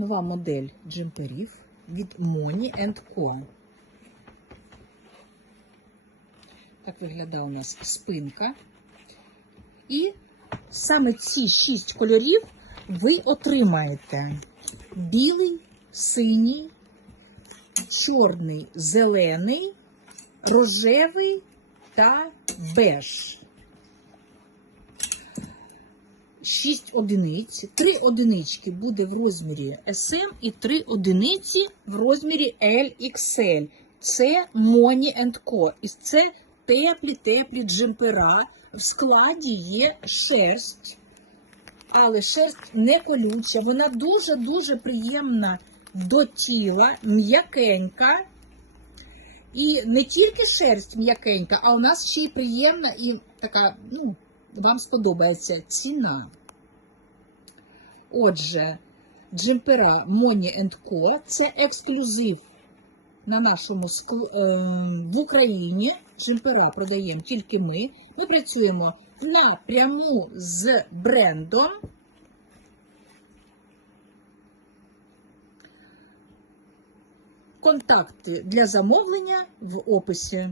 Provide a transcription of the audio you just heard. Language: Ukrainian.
нова модель джемперів від Money Co. Так виглядає у нас спинка. І саме ці шість кольорів ви отримаєте: білий, синій, чорний, зелений, рожевий та беж. 6 одиниць, 3 одинички буде в розмірі SM і 3 одиниці в розмірі LXL. Це Money Co. І це теплі-теплі джемпера. В складі є шерсть, але шерсть не колюча. Вона дуже-дуже приємна до тіла, м'якенька. І не тільки шерсть м'якенька, а у нас ще й приємна і така, ну, вам сподобається ціна. Отже, джемпера Money Co. це ексклюзив на нашому е, в Україні. Джемпера продаємо тільки ми. Ми працюємо напряму з брендом. Контакти для замовлення в описі.